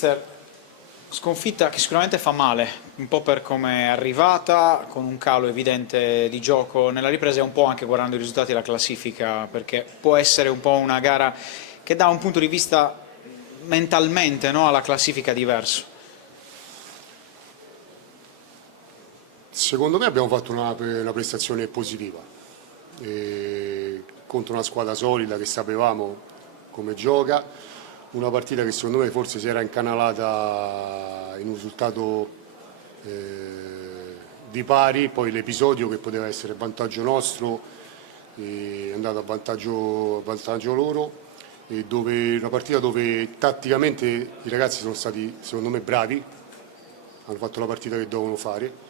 Mister, sconfitta che sicuramente fa male, un po' per come è arrivata, con un calo evidente di gioco nella ripresa e un po' anche guardando i risultati della classifica, perché può essere un po' una gara che dà un punto di vista mentalmente, no, alla classifica diverso. Secondo me abbiamo fatto una prestazione positiva contro una squadra solida che sapevamo come gioca, una partita che secondo me forse si era incanalata in un risultato di pari, poi l'episodio che poteva essere vantaggio nostro è andato a vantaggio loro, una partita dove tatticamente i ragazzi sono stati secondo me bravi, hanno fatto la partita che dovevano fare.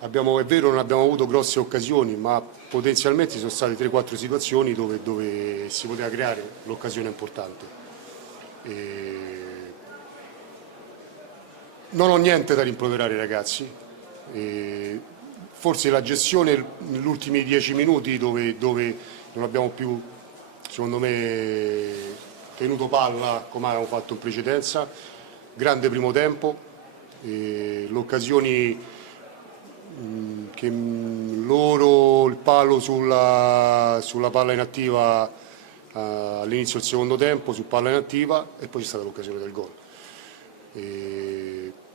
È vero, non abbiamo avuto grosse occasioni, ma potenzialmente ci sono state 3-4 situazioni dove si poteva creare l'occasione importante. Non ho niente da rimproverare ai ragazzi, forse la gestione negli ultimi 10 minuti dove non abbiamo più, secondo me, tenuto palla come avevamo fatto in precedenza, grande primo tempo, le occasioni che loro il palo sulla palla inattiva all'inizio del secondo tempo, su palla inattiva, e poi c'è stata l'occasione del gol.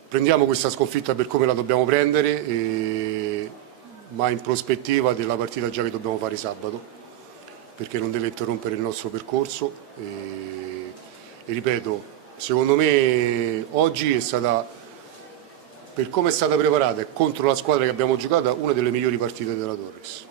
Prendiamo questa sconfitta per come la dobbiamo prendere, ma in prospettiva della partita già che dobbiamo fare sabato, perché non deve interrompere il nostro percorso. E ripeto, secondo me oggi è stata, per come è stata preparata e contro la squadra che abbiamo giocato, una delle migliori partite della Torres.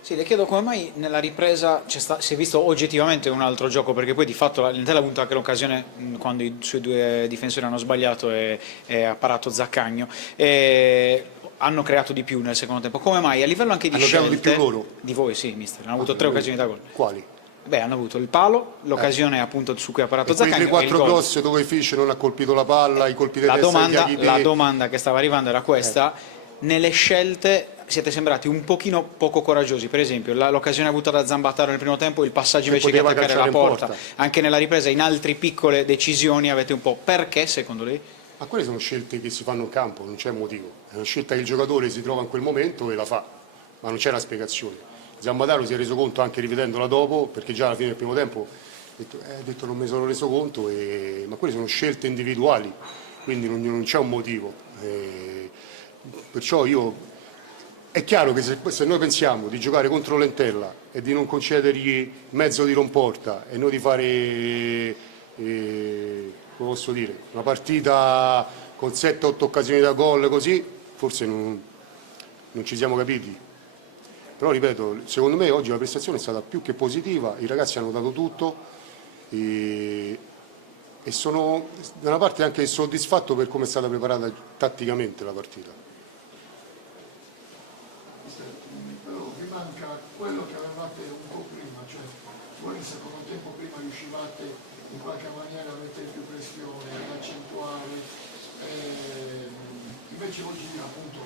Sì, le chiedo come mai nella ripresa si è visto oggettivamente un altro gioco, perché poi di fatto l'Inter ha avuto anche l'occasione quando i suoi due difensori hanno sbagliato e ha parato Zaccagno, e hanno creato di più nel secondo tempo. Come mai? A livello anche di Hanno scelte... creato di più loro? Di voi, sì, mister. Hanno avuto 3 occasioni da gol. Quali? Beh, hanno avuto il palo, l'occasione appunto su cui ha parato E quei Zaccagno e il 3-4 gol. cross dove Fischer non ha colpito la palla, i colpi di testa di La domanda che stava arrivando era questa: nelle scelte siete sembrati un pochino poco coraggiosi, per esempio l'occasione avuta da Zambataro nel primo tempo, il passaggio invece che attaccare la porta, anche nella ripresa in altre piccole decisioni avete un po', perché secondo lei? Ma quelle sono scelte che si fanno in campo, non c'è motivo, è una scelta che il giocatore si trova in quel momento e la fa, ma non c'è una spiegazione. Zambataro si è reso conto anche rivedendola dopo, perché già alla fine del primo tempo ha detto non mi sono reso conto, ma quelle sono scelte individuali, quindi non c'è un motivo. Perciò è chiaro che se noi pensiamo di giocare contro l'Entella e di non concedergli mezzo di romporta e noi di fare, come posso dire, una partita con 7-8 occasioni da gol così, forse non ci siamo capiti. Però ripeto, secondo me oggi la prestazione è stata più che positiva, i ragazzi hanno dato tutto e sono da una parte anche soddisfatto per come è stata preparata tatticamente la partita. Però vi manca quello che avevate un po' prima, cioè voi nel secondo tempo prima riuscivate in qualche maniera a mettere più pressione, ad accentuare, invece oggi appunto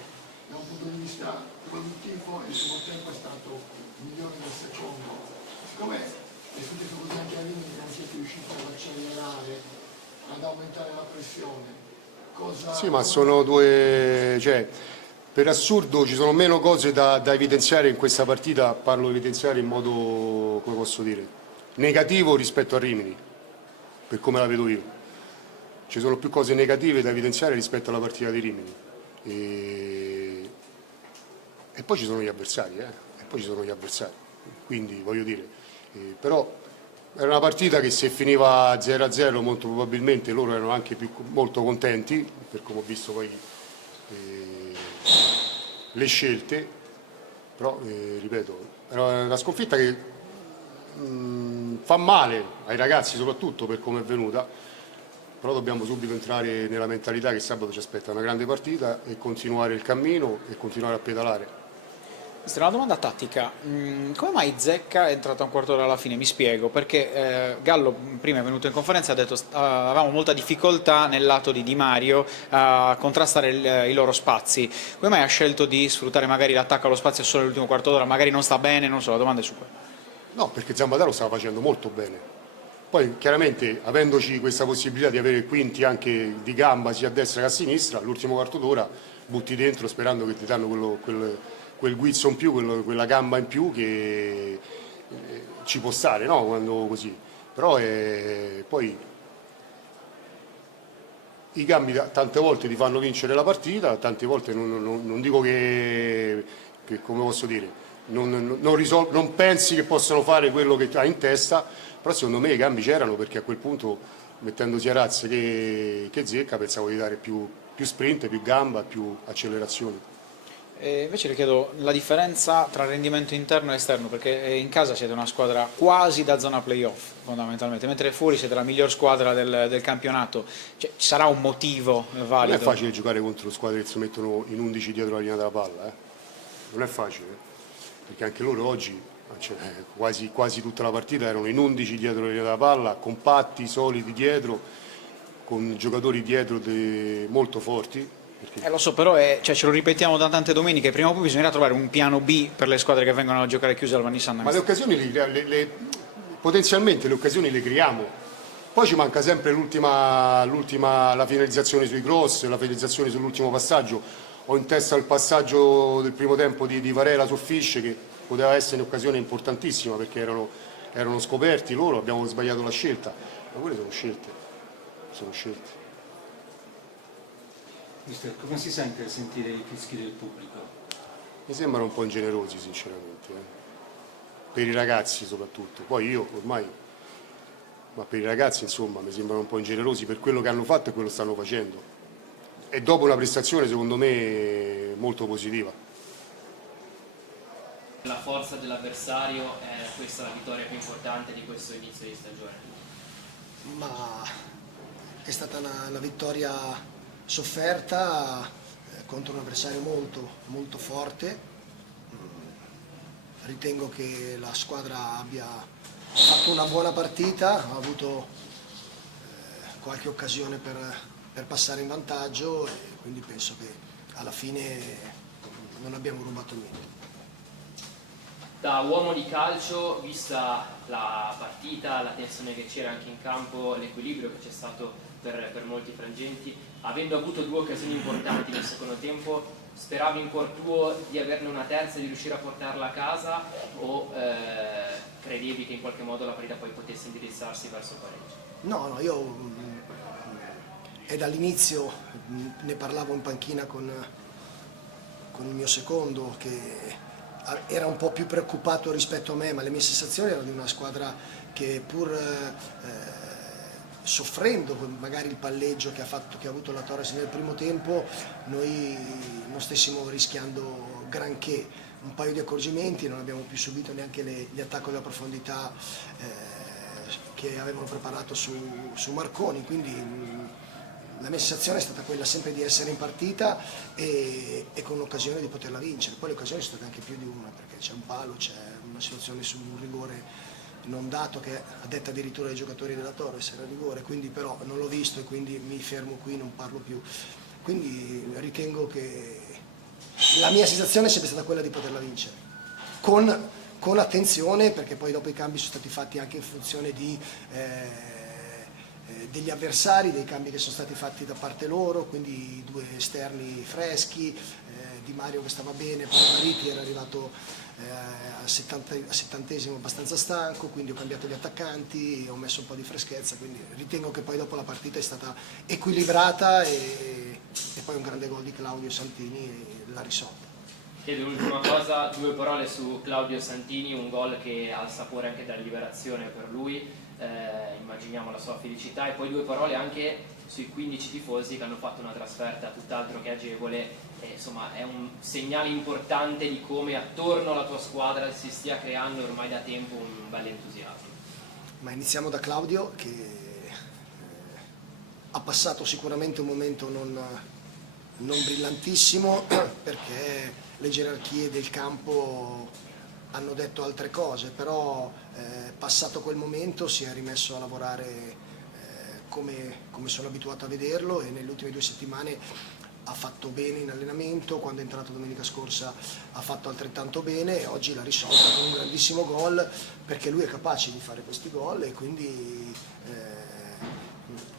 da un punto di vista produttivo il primo tempo è stato migliore del secondo. Siccome è successo così anche all'inizio, non siete riusciti ad accelerare, ad aumentare la pressione, Sì, ma sono due... cioè, per assurdo ci sono meno cose da evidenziare in questa partita, parlo di evidenziare in modo, come posso dire, negativo rispetto a Rimini, per come la vedo io. Ci sono più cose negative da evidenziare rispetto alla partita di Rimini. E poi ci sono gli avversari, quindi voglio dire, però era una partita che se finiva 0-0 molto probabilmente loro erano anche molto contenti, per come ho visto poi le scelte, però ripeto, era una sconfitta che fa male ai ragazzi soprattutto per come è venuta, però dobbiamo subito entrare nella mentalità che sabato ci aspetta una grande partita e continuare il cammino e continuare a pedalare. Una domanda tattica, come mai Zecca è entrato a un quarto d'ora alla fine? Mi spiego, perché Gallo prima è venuto in conferenza e ha detto avevamo molta difficoltà nel lato di Di Mario a contrastare i loro spazi. Come mai ha scelto di sfruttare magari l'attacco allo spazio solo nell'ultimo quarto d'ora? Magari non sta bene, non so, la domanda è su quello. No, perché Zambataro stava facendo molto bene, Poi chiaramente avendoci questa possibilità di avere quinti anche di gamba sia a destra che a sinistra, l'ultimo quarto d'ora butti dentro sperando che ti danno quel guizzo in più, quella gamba in più che ci può stare, no? Quando così. Però poi i cambi tante volte ti fanno vincere la partita, tante volte non dico che, come posso dire, non pensi che possano fare quello che hai in testa, però secondo me i cambi c'erano perché a quel punto, mettendo sia Razze che Zecca, pensavo di dare più sprint, più gamba, più accelerazioni. E invece le chiedo la differenza tra rendimento interno e esterno, perché in casa siete una squadra quasi da zona playoff fondamentalmente, mentre fuori siete la miglior squadra del campionato. Cioè, ci sarà un motivo Non è valido? facile giocare contro squadre che si mettono in 11 dietro la linea della palla, non è facile, perché anche loro oggi, cioè, quasi tutta la partita erano in 11 dietro la linea della palla, compatti, solidi dietro, con giocatori dietro molto forti. Lo so, però cioè, ce lo ripetiamo da tante domeniche, prima o poi bisognerà trovare un piano B per le squadre che vengono a giocare chiuse al Vanni Ma le occasioni, potenzialmente le occasioni le creiamo, poi ci manca sempre la finalizzazione sui cross, la finalizzazione sull'ultimo passaggio. Ho in testa il passaggio del primo tempo di Varela su Fish che poteva essere un'occasione importantissima perché erano scoperti loro, abbiamo sbagliato la scelta, ma quelle sono scelte. Mister, come si sente sentire i fischi del pubblico? Mi sembrano un po' ingenerosi sinceramente, per i ragazzi soprattutto, poi io ormai, ma per i ragazzi insomma mi sembrano un po' ingenerosi per quello che hanno fatto e quello che stanno facendo, e dopo una prestazione secondo me molto positiva. La forza dell'avversario è questa la vittoria più importante di questo inizio di stagione? Ma è stata una vittoria sofferta contro un avversario molto forte. Ritengo che la squadra abbia fatto una buona partita, ha avuto qualche occasione per passare in vantaggio e quindi penso che alla fine non abbiamo rubato niente. Da uomo di calcio, vista la partita, la tensione che c'era anche in campo, l'equilibrio che c'è stato per molti frangenti, avendo avuto due occasioni importanti nel secondo tempo, speravi in cuor tuo di averne una terza e di riuscire a portarla a casa o credevi che in qualche modo la partita poi potesse indirizzarsi verso il pareggio? No, io è dall'inizio, ne parlavo in panchina con il mio secondo che era un po' più preoccupato rispetto a me, ma le mie sensazioni erano di una squadra che pur soffrendo magari il palleggio che ha avuto la Torres nel primo tempo, noi non stessimo rischiando granché. Un paio di accorgimenti, non abbiamo più subito neanche gli attacchi alla profondità che avevano preparato su Marconi, quindi la mia sensazione è stata quella sempre di essere in partita e con l'occasione di poterla vincere. Poi le occasioni sono state anche più di una, perché c'è un palo, c'è una situazione su un rigore non dato che a detta addirittura dei giocatori della Torres era rigore, quindi però non l'ho visto e quindi mi fermo qui, non parlo più. Quindi ritengo che la mia sensazione è sempre stata quella di poterla vincere, con attenzione, perché poi dopo i cambi sono stati fatti anche in funzione degli avversari, dei cambi che sono stati fatti da parte loro, quindi due esterni freschi, Di Mario che stava bene, poi Mariti era arrivato al 70esimo abbastanza stanco, quindi ho cambiato gli attaccanti, ho messo un po' di freschezza, quindi ritengo che poi dopo la partita è stata equilibrata e poi un grande gol di Claudio Santini l'ha risolto. Chiedo un'ultima cosa, due parole su Claudio Santini, un gol che ha il sapore anche della liberazione per lui, immaginiamo la sua felicità, e poi due parole anche sui 15 tifosi che hanno fatto una trasferta tutt'altro che agevole, insomma è un segnale importante di come attorno alla tua squadra si stia creando ormai da tempo un bel entusiasmo. Ma iniziamo da Claudio che ha passato sicuramente un momento non brillantissimo perché le gerarchie del campo hanno detto altre cose, però passato quel momento si è rimesso a lavorare come sono abituato a vederlo e nelle ultime 2 settimane ha fatto bene in allenamento, quando è entrato domenica scorsa ha fatto altrettanto bene e oggi l'ha risolta con un grandissimo gol, perché lui è capace di fare questi gol e quindi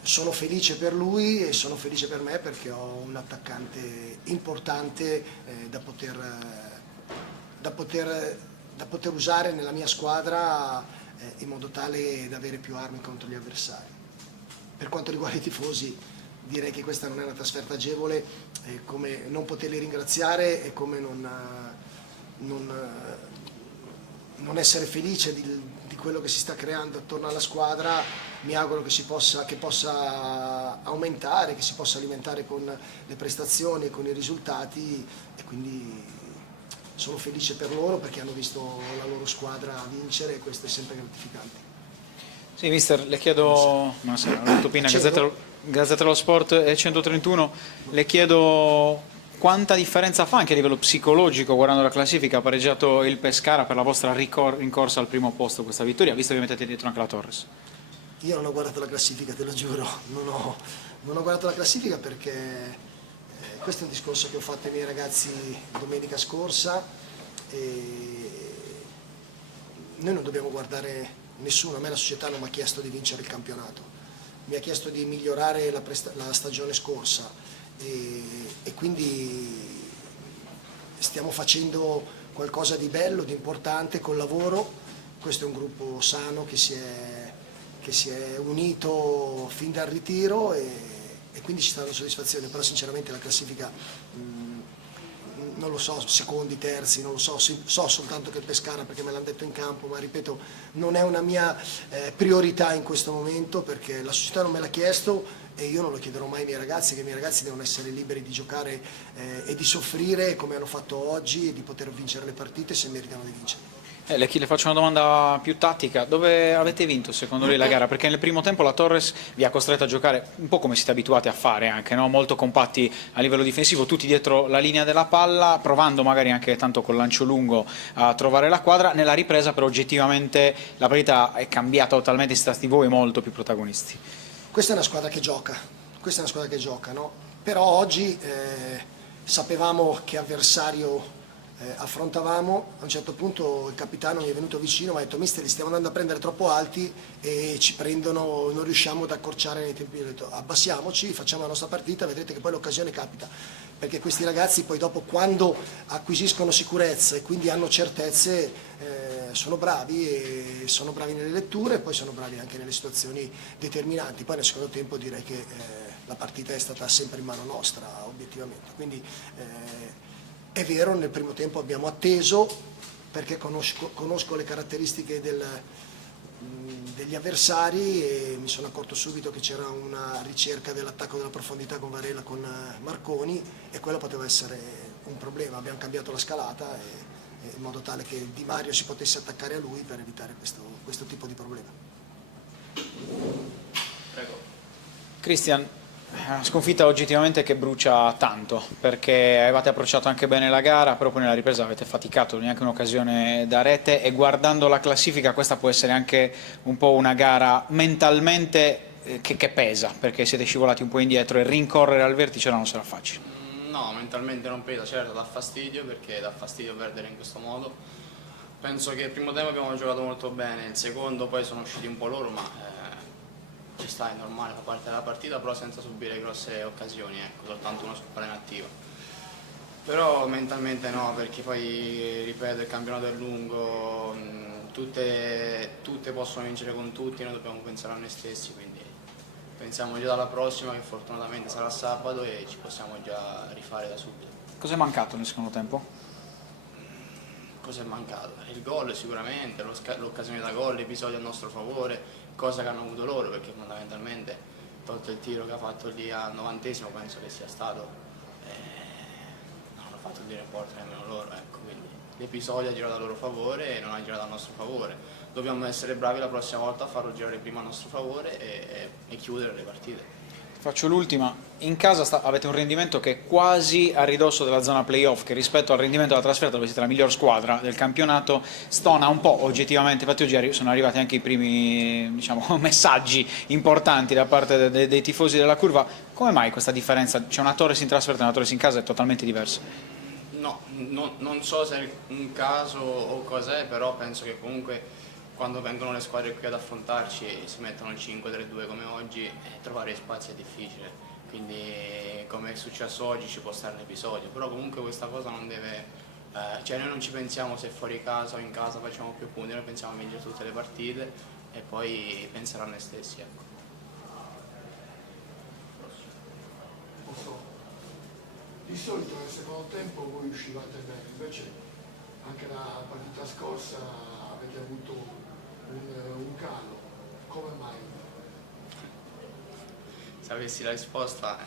sono felice per lui e sono felice per me perché ho un attaccante importante da poter usare nella mia squadra in modo tale da avere più armi contro gli avversari. Per quanto riguarda i tifosi, direi che questa non è una trasferta agevole, come non poterli ringraziare e come non essere felice di quello che si sta creando attorno alla squadra. Mi auguro che possa aumentare, che si possa alimentare con le prestazioni e con i risultati, e quindi sono felice per loro perché hanno visto la loro squadra vincere e questo è sempre gratificante. Sì, mister, le chiedo, buonasera, Roberto Pina, Gazzetta dello Sport e 131, le chiedo quanta differenza fa anche a livello psicologico, guardando la classifica, ha pareggiato il Pescara per la vostra rincorsa al primo posto questa vittoria, visto che mettete dietro anche la Torres. Io non ho guardato la classifica, te lo giuro, non ho guardato la classifica perché questo è un discorso che ho fatto ai miei ragazzi domenica scorsa e noi non dobbiamo guardare nessuno, a me la società non mi ha chiesto di vincere il campionato, mi ha chiesto di migliorare la stagione scorsa e quindi stiamo facendo qualcosa di bello, di importante col lavoro. Questo è un gruppo sano che si è unito fin dal ritiro e quindi ci sta una soddisfazione, però sinceramente la classifica non lo so, secondi, terzi, non lo so, so soltanto che il Pescara perché me l'hanno detto in campo, ma ripeto, non è una mia priorità in questo momento perché la società non me l'ha chiesto e io non lo chiederò mai ai miei ragazzi, che i miei ragazzi devono essere liberi di giocare e di soffrire come hanno fatto oggi e di poter vincere le partite se meritano di vincere. Le faccio una domanda più tattica, dove avete vinto secondo lei la gara? Perché nel primo tempo la Torres vi ha costretto a giocare un po' come siete abituati a fare anche, no? Molto compatti a livello difensivo, tutti dietro la linea della palla, provando magari anche tanto col lancio lungo a trovare la quadra. Nella ripresa però oggettivamente la partita è cambiata totalmente, siete stati voi molto più protagonisti. Questa è una squadra che gioca, no? Però oggi sapevamo che avversario affrontavamo. A un certo punto il capitano mi è venuto vicino e mi ha detto: mister, li stiamo andando a prendere troppo alti e ci prendono, non riusciamo ad accorciare nei tempi. Io ho detto: abbassiamoci, facciamo la nostra partita, vedrete che poi l'occasione capita, perché questi ragazzi poi dopo, quando acquisiscono sicurezza e quindi hanno certezze, sono bravi nelle letture e poi sono bravi anche nelle situazioni determinanti. Poi nel secondo tempo direi che la partita è stata sempre in mano nostra obiettivamente, quindi è vero, nel primo tempo abbiamo atteso perché conosco le caratteristiche degli avversari e mi sono accorto subito che c'era una ricerca dell'attacco della profondità con Varela, con Marconi, e quello poteva essere un problema. Abbiamo cambiato la scalata in modo tale che Di Mario si potesse attaccare a lui per evitare questo tipo di problema. Prego. Cristian, sconfitta oggettivamente che brucia tanto, perché avevate approcciato anche bene la gara, però poi nella ripresa avete faticato, neanche un'occasione da rete, e guardando la classifica questa può essere anche un po' una gara mentalmente che pesa, perché siete scivolati un po' indietro e rincorrere al vertice non sarà facile. No, mentalmente non pesa, certo dà fastidio perché dà fastidio perdere in questo modo. Penso che il primo tempo abbiamo giocato molto bene, il secondo poi sono usciti un po' loro, ma ci sta, è normale, fa parte della partita, però senza subire grosse occasioni, ecco, soltanto uno sul palo inattivo. Però mentalmente no, perché poi, ripeto, il campionato è lungo, tutte possono vincere con tutti, noi dobbiamo pensare a noi stessi, quindi pensiamo già alla prossima che fortunatamente sarà sabato e ci possiamo già rifare da subito. Cosa è mancato nel secondo tempo? Cosa è mancato? Il gol sicuramente, l'occasione da gol, l'episodio a nostro favore, cosa che hanno avuto loro, perché fondamentalmente, tolto il tiro che ha fatto lì al 90esimo, penso che sia stato, non hanno fatto il tiro in porta nemmeno loro, ecco, quindi l'episodio ha girato a loro favore e non ha girato a nostro favore. Dobbiamo essere bravi la prossima volta a farlo girare prima a nostro favore e chiudere le partite. Faccio l'ultima. In casa avete un rendimento che è quasi a ridosso della zona playoff, che rispetto al rendimento della trasferta, dove siete la miglior squadra del campionato, stona un po' oggettivamente. Infatti oggi sono arrivati anche i primi, diciamo, messaggi importanti da parte dei tifosi della curva. Come mai questa differenza? C'è una Torres in trasferta e una Torres in casa è totalmente diversa. No, non so se è un caso o cos'è, però penso che comunque quando vengono le squadre qui ad affrontarci e si mettono il 5-3-2 come oggi, trovare spazi è difficile. Quindi come è successo oggi ci può stare l'episodio, però comunque questa cosa non deve, cioè noi non ci pensiamo se fuori casa o in casa facciamo più punti, noi pensiamo a vincere tutte le partite e poi pensare a noi stessi. Ecco. Di solito nel secondo tempo voi uscivate bene, invece anche la partita scorsa avete avuto un calo, come mai? Se avessi la risposta,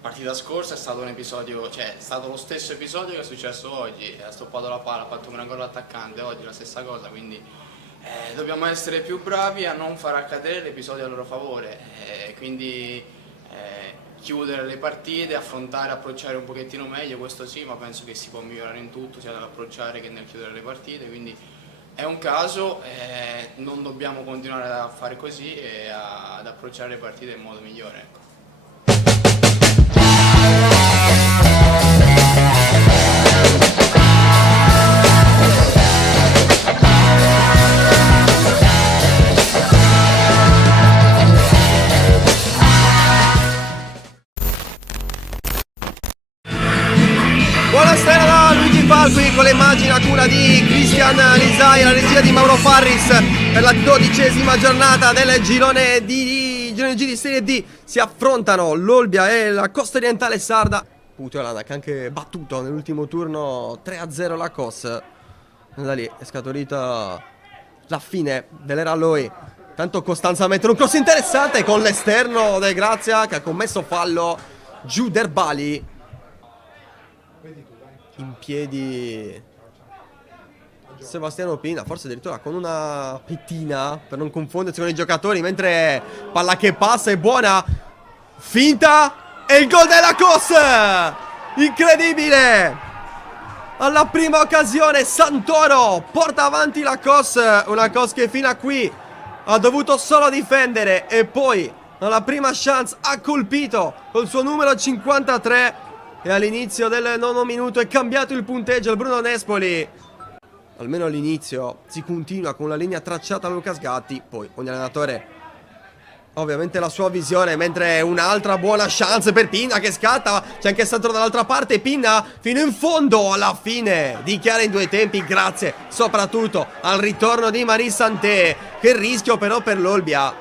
partita scorsa è stato un episodio, cioè è stato lo stesso episodio che è successo oggi, ha stoppato la palla, ha fatto un gran gol l'attaccante, oggi la stessa cosa, quindi dobbiamo essere più bravi a non far accadere l'episodio a loro favore, quindi chiudere le partite, affrontare, approcciare un pochettino meglio, questo sì, ma penso che si può migliorare in tutto, sia nell'approcciare che nel chiudere le partite, quindi è un caso, non dobbiamo continuare a fare così e ad approcciare le partite in modo migliore. Ecco. Buonasera da Luigi Falqui con le immagini a cura di Cristian Lisai, la regia di Mauro Farris per la 12ª giornata del girone G di Serie D. Si affrontano l'Olbia e la Costa Orientale Sarda. Puteolana che ha anche battuto nell'ultimo turno 3-0 la COS. Da lì è scaturita la fine dell'era Loi. Tanto Costanza mette un cross interessante con l'esterno del Grazia che ha commesso fallo. Giù Derbali in piedi Sebastiano Pina, forse addirittura con una pettina per non confondersi con i giocatori, mentre palla che passa è buona, finta e il gol della COS, incredibile, alla prima occasione Santoro porta avanti la COS, una COS che fino a qui ha dovuto solo difendere e poi alla prima chance ha colpito col suo numero 53. E all'inizio del 9° minuto è cambiato il punteggio al Bruno Nespoli. Almeno all'inizio si continua con la linea tracciata da Lucas Gatti. Poi ogni allenatore ovviamente la sua visione. Mentre un'altra buona chance per Pinna che scatta. C'è anche Santoro dall'altra parte. Pinna fino in fondo alla fine dichiara in 2 tempi. Grazie soprattutto al ritorno di Maris Santé. Che rischio però per l'Olbia.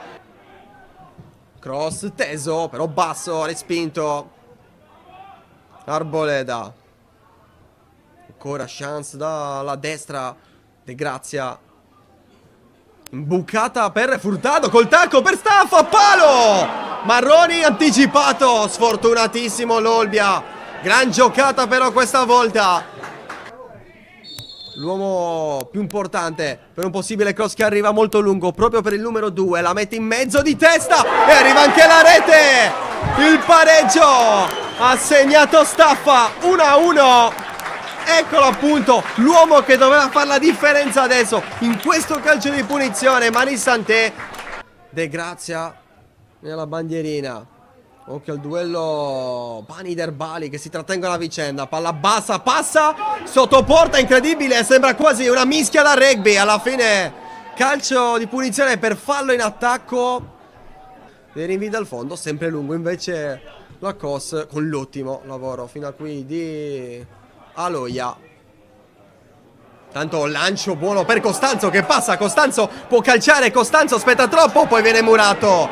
Cross teso però basso, respinto. Arboleda. Ancora chance dalla destra De Grazia. Imbucata per Furtado col tacco per Staffa, palo! Marroni anticipato, sfortunatissimo l'Olbia. Gran giocata però questa volta. L'uomo più importante per un possibile cross che arriva molto lungo proprio per il numero 2, la mette in mezzo di testa e arriva anche la rete. Il pareggio ha segnato Staffa, 1-1. Eccolo appunto l'uomo che doveva fare la differenza adesso in questo calcio di punizione. Maris Santé. De Grazia nella bandierina. Occhio al duello Pani Derbali che si trattengono a vicenda. Palla bassa, passa sotto porta, incredibile, sembra quasi una mischia da rugby. Alla fine calcio di punizione per fallo in attacco. Dei rinvii dal fondo, sempre lungo invece la COS con l'ottimo lavoro fino a qui di Aloia. Tanto lancio buono per Costanzo che passa, Costanzo può calciare, Costanzo aspetta troppo, poi viene murato.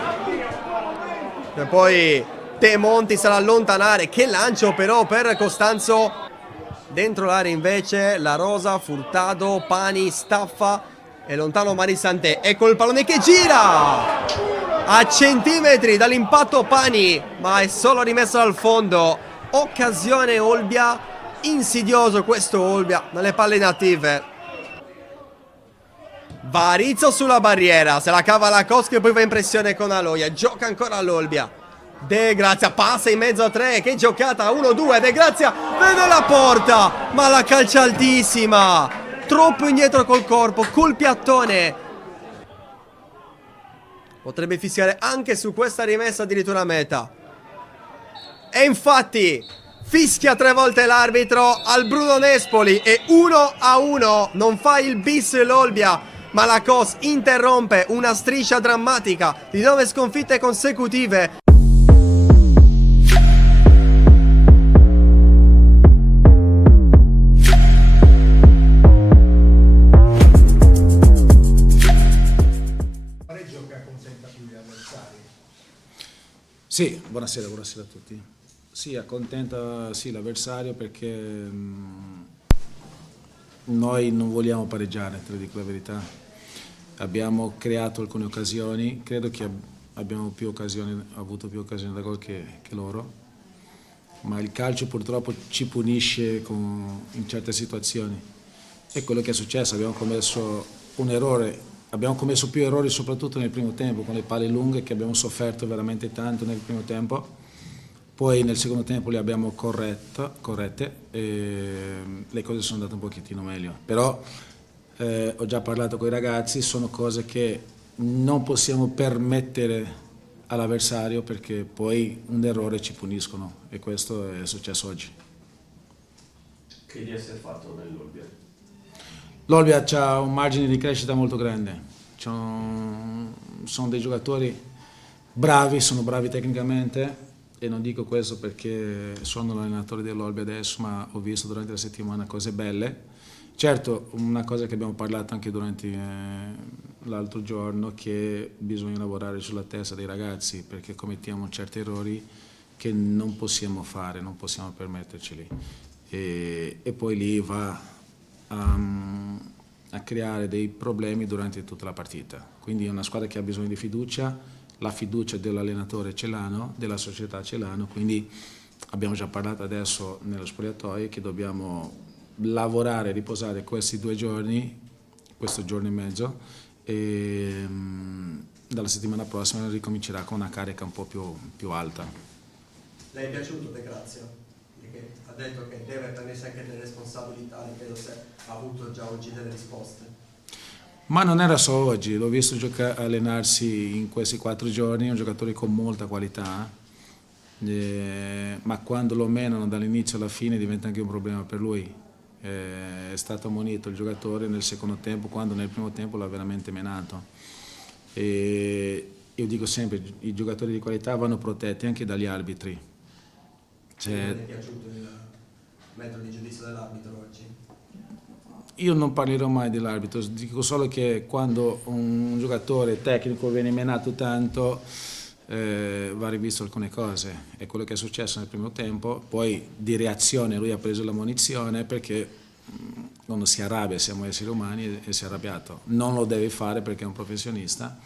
E poi De Monti sa allontanare, che lancio però per Costanzo. Dentro l'area invece La Rosa, Furtado, Pani, Staffa e lontano Maris Santé. Ecco il pallone che gira a centimetri dall'impatto Pani, ma è solo rimesso al fondo. Occasione Olbia, insidioso questo Olbia dalle palle native. Varizzo sulla barriera, se la cava la COS che poi va in pressione con Aloia. Gioca ancora l'Olbia De Grazia passa in mezzo a 3, che giocata, 1-2, De Grazia vede la porta, ma la calcia altissima, troppo indietro col corpo, col piattone. Potrebbe fischiare anche su questa rimessa addirittura a meta. E infatti fischia 3 volte l'arbitro al Bruno Nespoli e 1-1, non fa il bis l'Olbia, ma la COS interrompe una striscia drammatica di 9 sconfitte consecutive. Pareggio che accontenta più gli avversari. Sì, buonasera a tutti. Sì, accontenta sì, l'avversario perché noi non vogliamo pareggiare, te lo dico la verità. Abbiamo creato alcune occasioni, credo che abbiamo avuto più occasioni da gol che loro, ma il calcio purtroppo ci punisce in certe situazioni. È quello che è successo, abbiamo commesso un errore, abbiamo commesso più errori soprattutto nel primo tempo, con le palle lunghe che abbiamo sofferto veramente tanto nel primo tempo. Poi nel secondo tempo le abbiamo corrette e le cose sono andate un pochettino meglio. Però ho già parlato con i ragazzi, sono cose che non possiamo permettere all'avversario perché poi un errore ci puniscono e questo è successo oggi. Che di essere fatto nell'Olbia? L'Olbia ha un margine di crescita molto grande, sono dei giocatori bravi, sono bravi tecnicamente. E non dico questo perché sono l'allenatore dell'Olbia adesso, ma ho visto durante la settimana cose belle. Certo, una cosa che abbiamo parlato anche durante l'altro giorno, che bisogna lavorare sulla testa dei ragazzi, perché commettiamo certi errori che non possiamo fare, non possiamo permetterceli. E poi lì va a creare dei problemi durante tutta la partita. Quindi è una squadra che ha bisogno di fiducia, la fiducia dell'allenatore ce l'hanno, della società ce l'hanno, quindi abbiamo già parlato adesso nello spogliatoio che dobbiamo lavorare, riposare questi 2 giorni, questo giorno e mezzo, e dalla settimana prossima ricomincerà con una carica un po' più alta. Lei è piaciuto De Grazia? Perché ha detto che deve prendersi anche delle responsabilità, e credo se ha avuto già oggi delle risposte. Ma non era solo oggi, l'ho visto allenarsi in questi 4 giorni, è un giocatore con molta qualità, ma quando lo menano dall'inizio alla fine diventa anche un problema per lui. È stato ammonito il giocatore nel secondo tempo, quando nel primo tempo l'ha veramente menato. E io dico sempre, i giocatori di qualità vanno protetti anche dagli arbitri. Non è piaciuto il metodo di giudizio dell'arbitro oggi? Io non parlerò mai dell'arbitro, dico solo che quando un giocatore tecnico viene menato tanto va rivisto alcune cose. È quello che è successo nel primo tempo, poi di reazione lui ha preso la munizione perché quando si arrabbia, siamo esseri umani, e si è arrabbiato. Non lo deve fare perché è un professionista,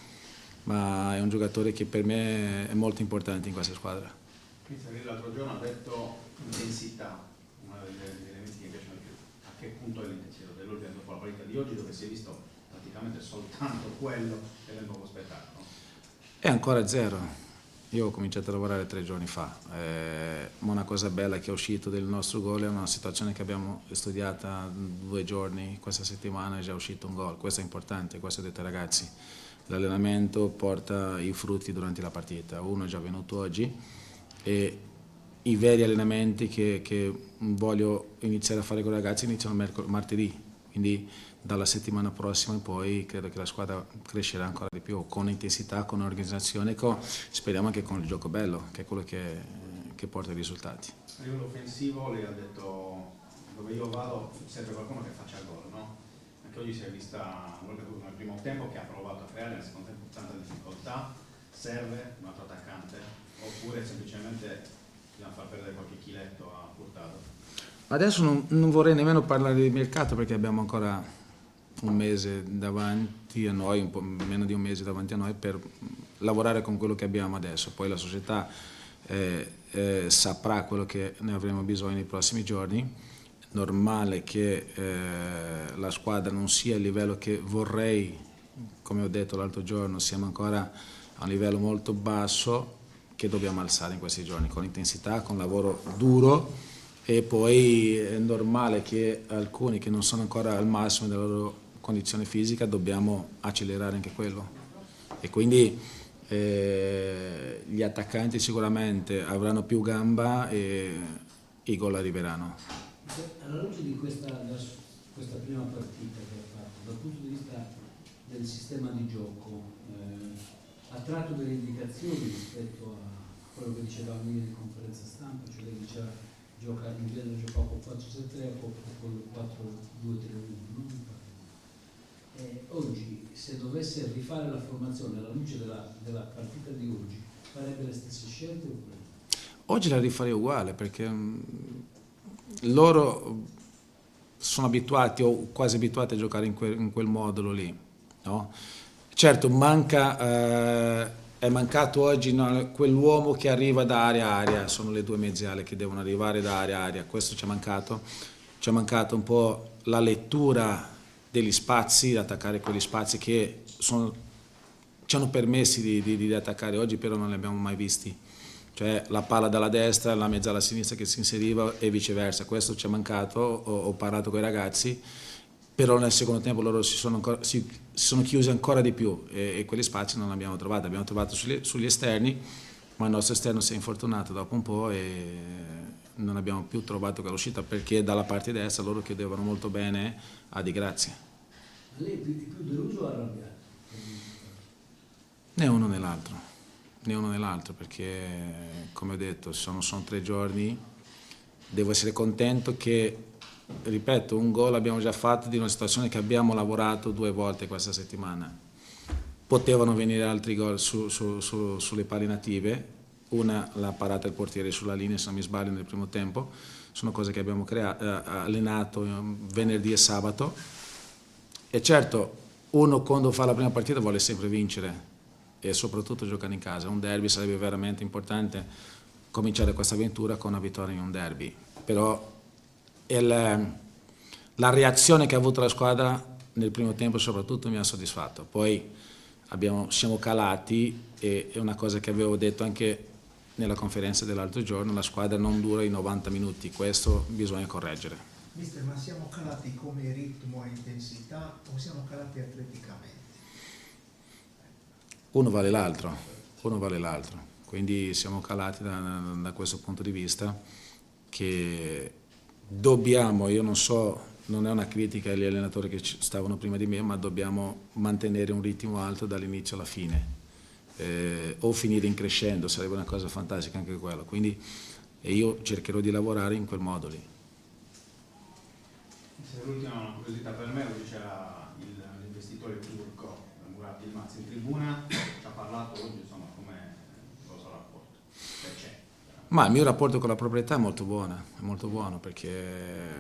ma è un giocatore che per me è molto importante in questa squadra. L'altro giorno ha detto intensità, uno degli elementi che mi piacciono di più. A che punto è l'intensità dell'Olbia dopo la partita di oggi, dove si è visto praticamente soltanto quello del nuovo spettacolo? È ancora 0. Io ho cominciato a lavorare 3 giorni fa, ma una cosa bella che è uscito del nostro gol è una situazione che abbiamo studiata 2 giorni, questa settimana è già uscito un gol, questo è importante, questo ho detto ai ragazzi. L'allenamento porta i frutti durante la partita, uno è già venuto oggi e i veri allenamenti che voglio iniziare a fare con i ragazzi iniziano martedì, quindi dalla settimana prossima in poi credo che la squadra crescerà ancora di più, con intensità, con organizzazione, speriamo anche con il gioco bello, che è quello che porta i risultati. A livello offensivo lei ha detto dove io vado serve qualcuno che faccia il gol, no? Anche oggi si è vista nel primo tempo che ha provato a creare, nel secondo tempo tanta difficoltà, serve un altro attaccante oppure semplicemente bisogna far perdere qualche chiletto a Furtado? Adesso non vorrei nemmeno parlare di mercato perché abbiamo ancora un mese davanti a noi, un po' meno di un mese davanti a noi per lavorare con quello che abbiamo adesso. Poi la società saprà quello che ne avremo bisogno nei prossimi giorni. Normale che la squadra non sia al livello che vorrei, come ho detto l'altro giorno, siamo ancora a un livello molto basso, che che dobbiamo alzare in questi giorni, con intensità, con lavoro duro, e poi è normale che alcuni che non sono ancora al massimo della loro condizione fisica dobbiamo accelerare anche quello, e quindi gli attaccanti sicuramente avranno più gamba e i gol arriveranno. Alla luce di questa prima partita che ha fatto, dal punto di vista del sistema di gioco, ha tratto delle indicazioni rispetto a quello che diceva ieri in conferenza stampa, cioè lei diceva in genere giocava con 4-7-3 o con 4-2-3-1, oggi se dovesse rifare la formazione alla luce della partita di oggi, farebbe le stesse scelte oppure? Oggi la rifarei uguale, perché loro sono abituati o quasi abituati a giocare in quel modulo lì, no? Certo, è mancato oggi quell'uomo che arriva da area a area, sono le due mezze ale che devono arrivare da area a area, questo ci è mancato un po' la lettura degli spazi, di attaccare quegli spazi che ci hanno permessi di attaccare oggi, però non li abbiamo mai visti. Cioè la palla dalla destra, la mezza alla sinistra che si inseriva e viceversa, questo ci è mancato, ho parlato con i ragazzi, però nel secondo tempo loro si sono chiusi ancora di più e quegli spazi non li abbiamo trovato sugli esterni, ma il nostro esterno si è infortunato dopo un po' e non abbiamo più trovato quell'uscita, perché dalla parte destra loro chiudevano molto bene a Di Grazia. Lei è più deluso o arrabbiato? Né uno né l'altro, perché come ho detto sono 3 giorni, devo essere contento che, ripeto, un gol abbiamo già fatto di una situazione che abbiamo lavorato 2 volte questa settimana. Potevano venire altri gol sulle pali native, una l'ha parata il portiere sulla linea se non mi sbaglio nel primo tempo, sono cose che abbiamo allenato venerdì e sabato, e certo uno quando fa la prima partita vuole sempre vincere e soprattutto giocare in casa. Un derby sarebbe veramente importante cominciare questa avventura con una vittoria in un derby, però la reazione che ha avuto la squadra nel primo tempo soprattutto mi ha soddisfatto. Poi siamo calati, e è una cosa che avevo detto anche nella conferenza dell'altro giorno, la squadra non dura i 90 minuti, questo bisogna correggere. Mister, ma siamo calati come ritmo e intensità o siamo calati atleticamente? Uno vale l'altro, quindi siamo calati da questo punto di vista, che dobbiamo, io non so, non è una critica agli allenatori che stavano prima di me, ma dobbiamo mantenere un ritmo alto dall'inizio alla fine, o finire in crescendo, sarebbe una cosa fantastica anche quello, quindi io cercherò di lavorare in quel modo lì. L'ultima curiosità per me, oggi c'era l'investitore turco Murat Yilmaz in tribuna, ci ha parlato oggi, insomma, come il vostro rapporto, se c'è. Ma il mio rapporto con la proprietà è molto buono, perché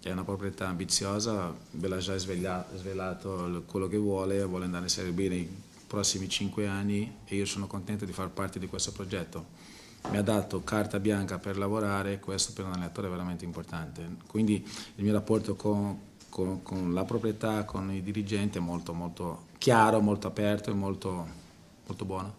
è una proprietà ambiziosa, ve l'ha già svelato quello che vuole andare in Serie B nei prossimi 5 anni e io sono contento di far parte di questo progetto. Mi ha dato carta bianca per lavorare e questo per un allenatore è veramente importante. Quindi il mio rapporto con la proprietà, con i dirigenti è molto chiaro, molto aperto e molto buono.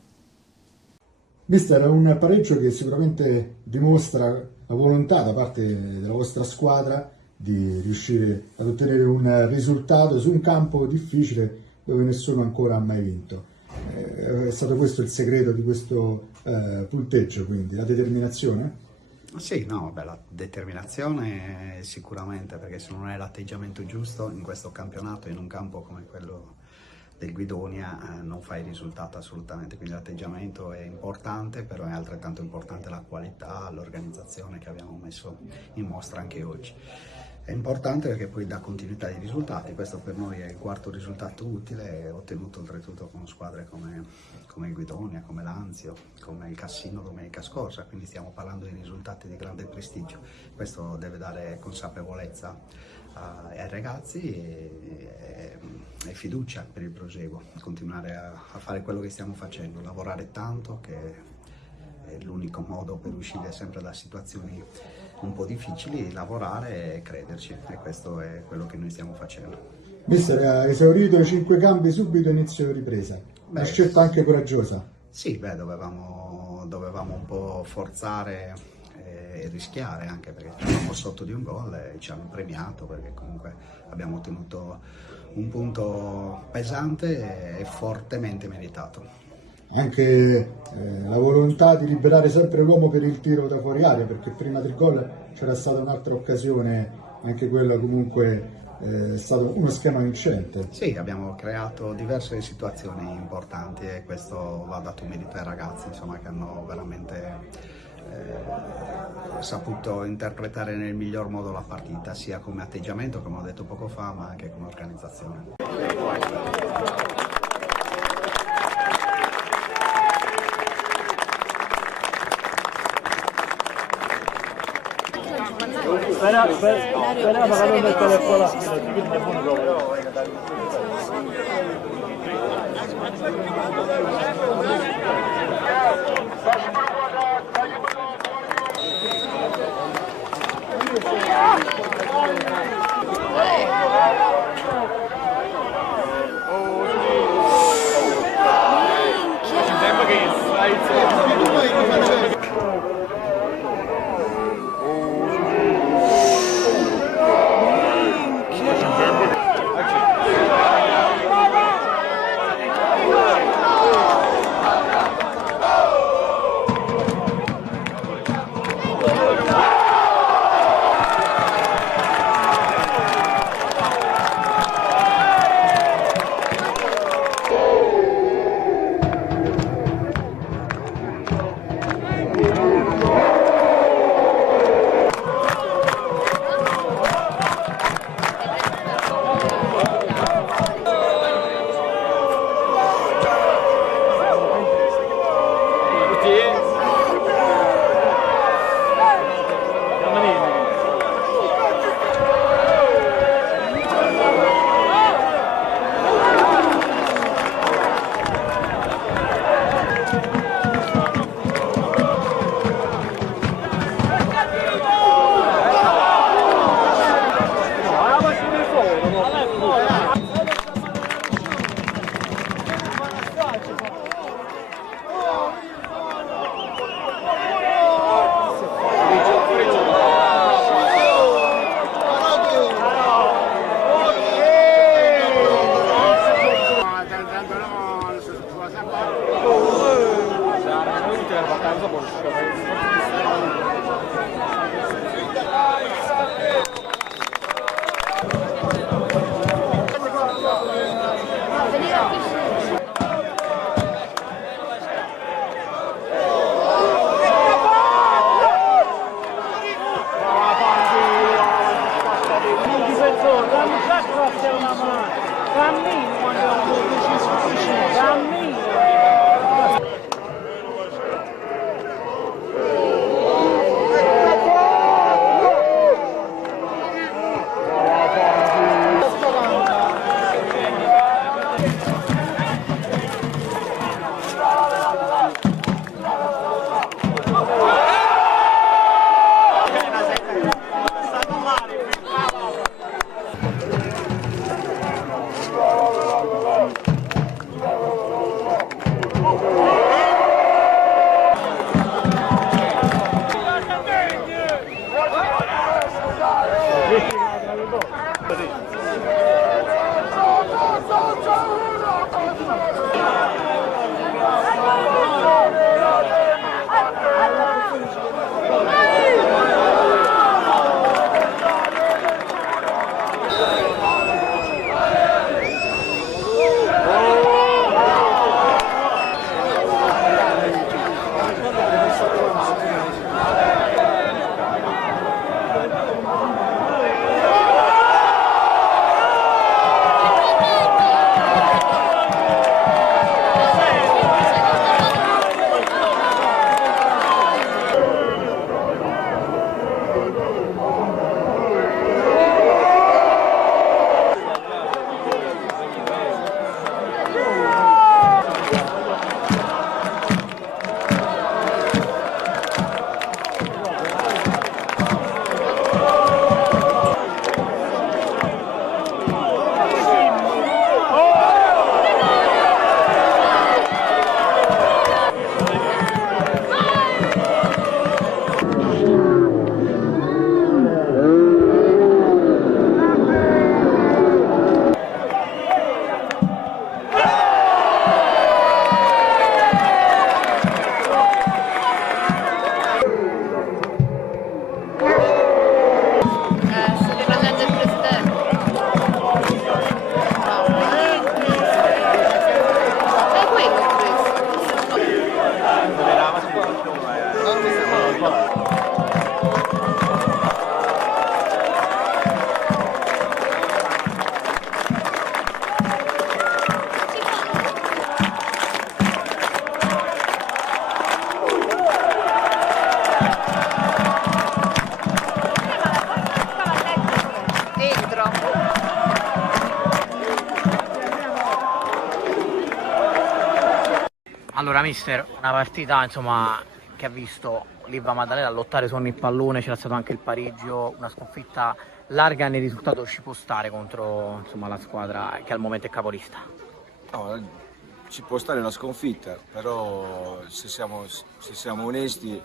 Mister, è un pareggio che sicuramente dimostra la volontà da parte della vostra squadra di riuscire ad ottenere un risultato su un campo difficile dove nessuno ancora ha mai vinto. È stato questo il segreto di questo punteggio, quindi la determinazione? Sì, no, beh, la determinazione sicuramente, perché se non è l'atteggiamento giusto in questo campionato, in un campo come quello del Guidonia, non fai risultato assolutamente, quindi l'atteggiamento è importante, però è altrettanto importante la qualità, l'organizzazione che abbiamo messo in mostra anche oggi. È importante perché poi dà continuità ai risultati, questo per noi è il 4º risultato utile, ottenuto oltretutto con squadre come il Guidonia, come l'Anzio, come il Cassino domenica scorsa, quindi stiamo parlando di risultati di grande prestigio. Questo deve dare consapevolezza ai ragazzi e fiducia per il proseguo, continuare a fare quello che stiamo facendo, lavorare tanto, che è l'unico modo per uscire sempre da situazioni un po' difficili, lavorare e crederci, e questo è quello che noi stiamo facendo. Mister, ha esaurito i 5 cambi subito inizio ripresa, una scelta anche coraggiosa. Sì, beh, dovevamo dovevamo un po' forzare e rischiare, anche perché eravamo sotto di un gol e ci hanno premiato perché comunque abbiamo ottenuto un punto pesante e fortemente meritato. Anche la volontà di liberare sempre l'uomo per il tiro da fuori area, perché prima del gol c'era stata un'altra occasione, anche quella comunque è stato uno schema vincente. Sì, abbiamo creato diverse situazioni importanti e questo va dato merito ai ragazzi, insomma, che hanno veramente saputo interpretare nel miglior modo la partita, sia come atteggiamento, come ho detto poco fa, ma anche come organizzazione. Allora mister, una partita insomma che ha visto l'Ilva Maddalena lottare su ogni pallone, c'era stato anche il pareggio, una sconfitta larga nel risultato ci può stare contro insomma, la squadra che al momento è capolista? No, ci può stare la sconfitta, però se siamo onesti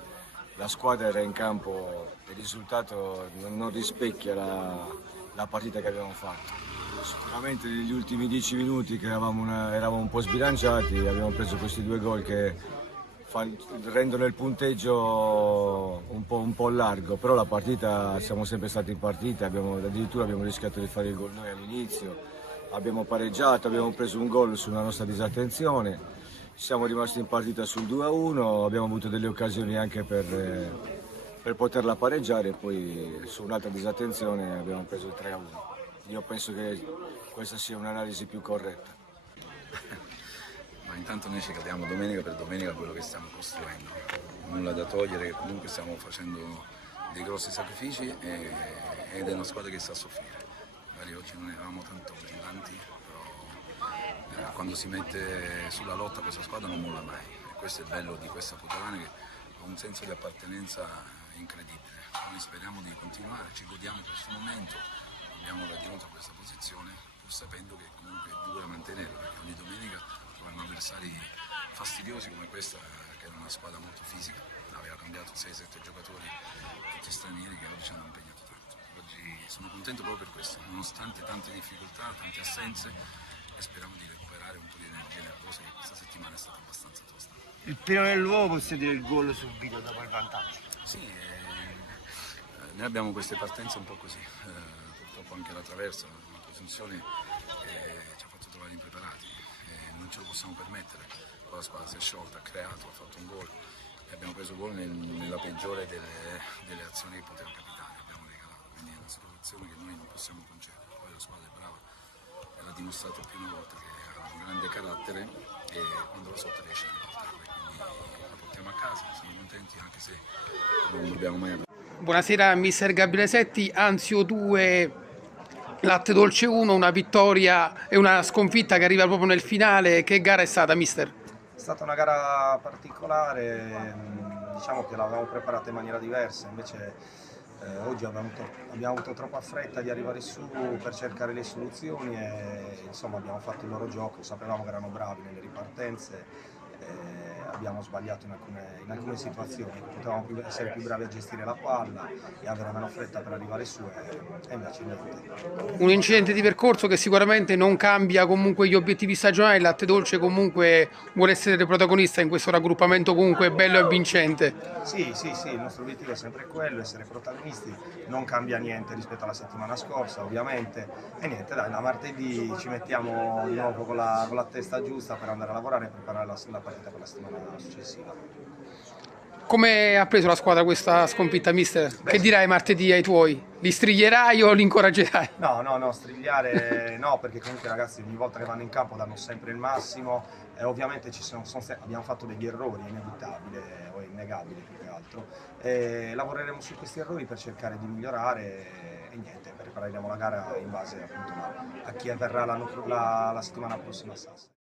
la squadra era in campo, il risultato non rispecchia la partita che abbiamo fatto. Sicuramente negli ultimi 10 minuti che eravamo un po' sbilanciati, abbiamo preso questi 2 gol che rendono il punteggio un po' largo, però la partita, siamo sempre stati in partita, addirittura abbiamo rischiato di fare il gol noi all'inizio, abbiamo pareggiato, abbiamo preso un gol sulla nostra disattenzione, siamo rimasti in partita sul 2-1, abbiamo avuto delle occasioni anche per poterla pareggiare e poi su un'altra disattenzione abbiamo preso il 3-1. Io penso che questa sia un'analisi più corretta. Ma intanto noi ci crediamo domenica per domenica quello che stiamo costruendo. Nulla da togliere, che comunque stiamo facendo dei grossi sacrifici ed è una squadra che sa soffrire. Magari oggi non eravamo tanto brillanti, però quando si mette sulla lotta questa squadra non molla mai. E questo è il bello di questa Puttana, che ha un senso di appartenenza incredibile. Noi speriamo di continuare, ci godiamo questo momento. Abbiamo raggiunto questa posizione pur sapendo che comunque è dura mantenerla, perché ogni domenica troviamo avversari fastidiosi come questa, che era una squadra molto fisica, aveva cambiato 6-7 giocatori, tutti stranieri, che oggi ci hanno impegnato tanto. Oggi sono contento proprio per questo, nonostante tante difficoltà, tante assenze, e speriamo di recuperare un po' di energia nervosa, che questa settimana è stata abbastanza tosta. Il primo nell'uomo possiede il gol subito dopo il vantaggio. Sì, noi abbiamo queste partenze un po' così. Purtroppo anche la traversa, una posizione ci ha fatto trovare impreparati, non ce lo possiamo permettere. Poi la squadra si è sciolta, ha creato, ha fatto un gol e abbiamo preso gol nella peggiore delle azioni che poteva capitare, abbiamo regalato, quindi è una situazione che noi non possiamo concedere. Poi la squadra è brava e l'ha dimostrato più una volta che ha un grande carattere e quando la sotto riesce a riportarla, quindi la portiamo a casa, siamo contenti anche se non dobbiamo mai avere. Buonasera mister Gabriele Setti, Anzio 2, Latte Dolce 1, una vittoria e una sconfitta che arriva proprio nel finale. Che gara è stata mister? È stata una gara particolare, diciamo che l'avevamo preparata in maniera diversa, invece oggi abbiamo avuto troppa fretta di arrivare su per cercare le soluzioni e insomma abbiamo fatto il loro gioco, sapevamo che erano bravi nelle ripartenze. Abbiamo sbagliato in alcune situazioni, potevamo essere più bravi a gestire la palla e avere meno fretta per arrivare su e invece niente. Un incidente di percorso che sicuramente non cambia comunque gli obiettivi stagionali, il Latte Dolce comunque vuole essere protagonista in questo raggruppamento comunque bello e vincente. Sì, il nostro obiettivo è sempre quello, essere protagonisti, non cambia niente rispetto alla settimana scorsa ovviamente e niente, dai, da martedì ci mettiamo di nuovo con la testa giusta per andare a lavorare e preparare la partita per la settimana successiva. Come ha preso la squadra questa sconfitta mister? Che dirai martedì ai tuoi? Li striglierai o li incoraggerai? No, strigliare no, perché comunque i ragazzi ogni volta che vanno in campo danno sempre il massimo e ovviamente abbiamo fatto degli errori, è inevitabile o è innegabile più che altro. E lavoreremo su questi errori per cercare di migliorare e niente, prepareremo la gara in base appunto a chi avverrà la settimana prossima a Sassari.